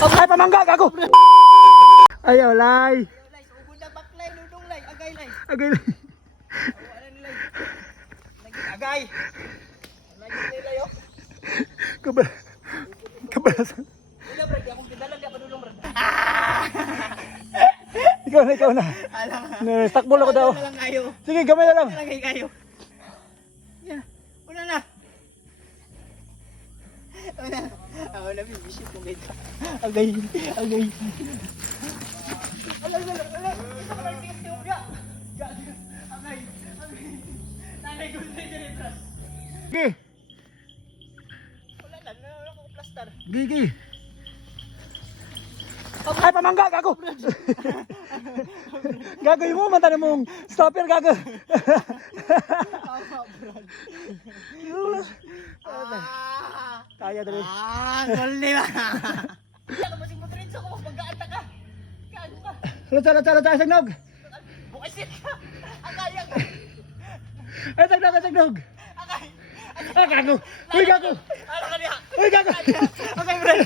Ay, pamangga ako. Ayaw, lay. Ugod na baklay, nudong lay, agay lay. Agay. Ano nilay? Lagi agay. Lagi nilay yo. Kabal. Kabalasan. Wala brad, akong pidalan di padulong brad. Ikaw na. Takbol ako daw. Wala lang kayo. Sige, gamay na lang. Wala lang kayo. Yan. Una na. Una. Ako na bibisip ko dito. Agay. Agay. Alam. Ito ka lang tiyo ya. Agay. Nanay ko sa dito. Sige. Wala na, ako plaster. Gigi. Ay, pamangga ako. Gagawin mo, mata na mong stopper, gago. Tama, brad. Kaya dali. Gol di ba? Kaya masing mo ko, mag-aata ka. Kaano ka? Lata, sagnog. Bukasit ka. Akaya ka. Ay, sagnog. Akay. Ay, gago. Uy, gago. Ano ka niya? Uy, gago. Okay, brad.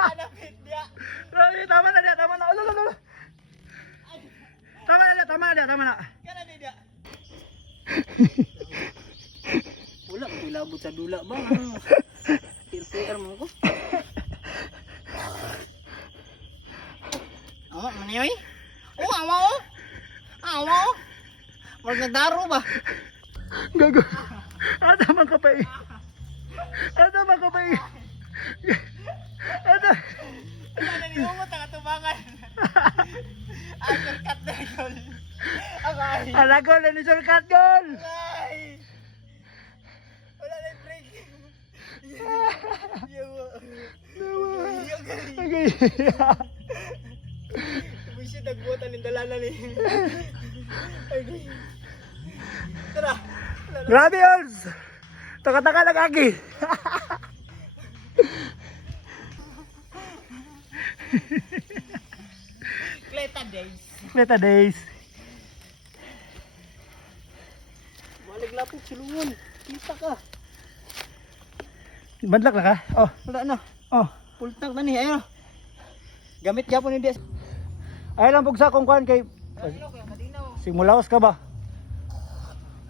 Hanapit niya. Tama na. Ulo. Tama na. Kana din niya. Wala, pilabot sa dula ba? Tir-tir mo ko. Awa, maniyoy? Oo, awa o. Awa o. Wag nagdaro ba? Gago. Tama ka pa eh. Ano? Ano niyo mo, taga-tubangan. Shortcut na yun. Akay. Alagol na ni shortcut gol. Akay. Wala na yung break. Yawa. Okay. Buisit, nagbuotan yung dalanan eh. Okay. Tara. Grabe yun. Taka-taka lang agi. Kleta days. Malig lapit, sulungan. Kita ka. Bandlak na ka? Oh. Wala na. Oh. Full tank na ni. Ayun. Gamit gyapon ni Des. Ay lang pugsa kung kuan kay simulaos ka ba?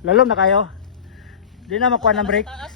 Lalom na kayo. Di na makuha ng break. Taas.